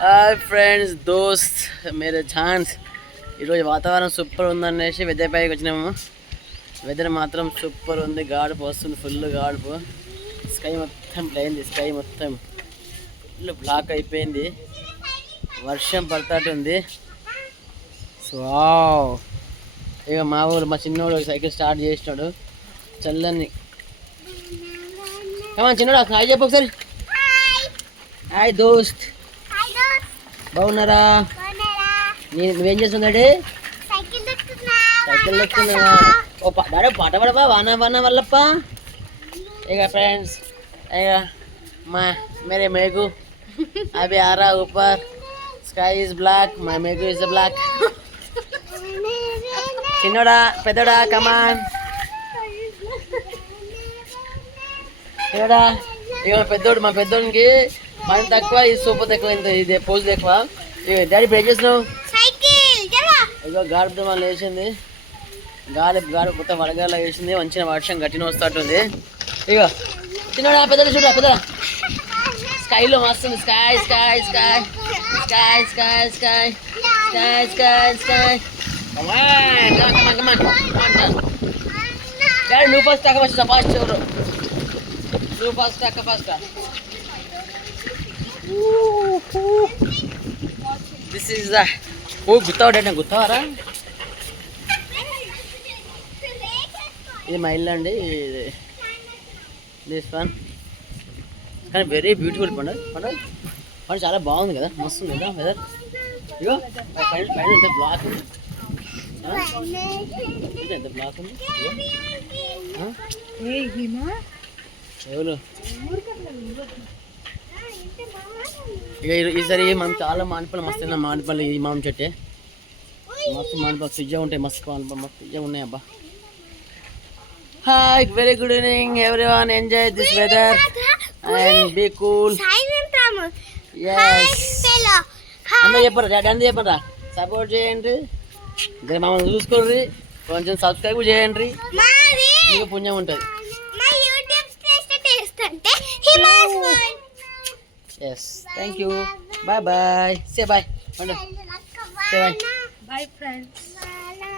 Hi friends, దోస్త్ మేరే chance. ఈరోజు వాతావరణం సూపర్ ఉందనేసి వెదర్ పైకి వచ్చినాము. వెదర్ మాత్రం సూపర్ ఉంది, గాడుపు వస్తుంది, ఫుల్ గాడుపు. స్కై మొత్తం పోయింది, స్కై మొత్తం ఫుల్ బ్లాక్ అయిపోయింది, వర్షం పడతాటుంది. సో ఇక మా ఊరు మా చిన్నోడు సైకిల్ స్టార్ట్ చేసినాడు, చల్లని. కమా చిన్నోడు, హాయ్ చెప్పు ఒకసారి. హాయ్ దోస్త్, బాగున్నారా? నువ్వేం చేస్తున్నాడు? సైకిల్ ఎక్కుతున్నా. ఓ డాడీ పాట పడవా? వాన వాన వల్లప్ప. ఇక ఫ్రెండ్స్, ఇక మా మేరే మేఘు అవి ఆరా ऊपर, స్కై ఇస్ బ్లాక్, మై మేఘు ఇస్ బ్లాక్. చిన్నోడా పెద్దోడా, కమాన్ చిన్నోడా. ఇక మా పెద్దోడికి మన తక్కువ, ఈ సూపర్ తక్కువ, ఇంత ఇది పోజ్ ఎక్కువ. డాడీ బ్రేక్ చేసినావు. ఇగో గాడితో మనం వేసింది, గాలి మొత్తం వడగాలి వేసింది, మంచిగా వర్షం గట్టిన వస్తుంటుంది. ఇగో చిన్నడా పెద్దలు చూడ, పెద్దల స్కైలో మస్తుంది. Sky sky sky sky sky sky sky sky sky. Daddy నువ్వు ఫస్ట్ అక్క, ఫస్ట్ ఎవరు నువ్వు ఫస్ట్ అక్క, ఫస్ట్. దిస్ ఈజ్ ద గుత్తావాడండి, గుత్తావారా? ఇది మా ఇల్లు అండి, దిస్ వన్. కానీ వెరీ బ్యూటిఫుల్ పండుగ చాలా బాగుంది కదా, మస్తు ఉంది కదా వెదర్. ఇగో పైన ఎంత బ్లాక్ ఉంది, ఎంత బ్లాక్ ఉంది. ఎవరు ఇక ఈసారి మనం చాలా మామిడిపళ్ళు మస్తు తిన్నాం. మామిడిపళ్ళు ఈ మామిడి చెట్టే మస్తు మామిడిపళ్ళు ఫ్రిడ్జ్గా ఉంటాయి, మస్తు మామిడిపళ్ళు మస్తు ఫ్రిడ్జ్గా ఉన్నాయి అబ్బా. Hi, very good evening everyone, enjoy this weather and be cool. అందరూ చెప్పరా, డాడీ అందరూ చెప్పరా, సపోర్ట్ చేయండి, మమ్మల్ని చూసుకోండి, కొంచెం సబ్స్క్రైబ్ చేయండి, మీకు పుణ్యం ఉంటుంది. Yes, thank you. Bye bye. Say bye. Say bye. Bye friends.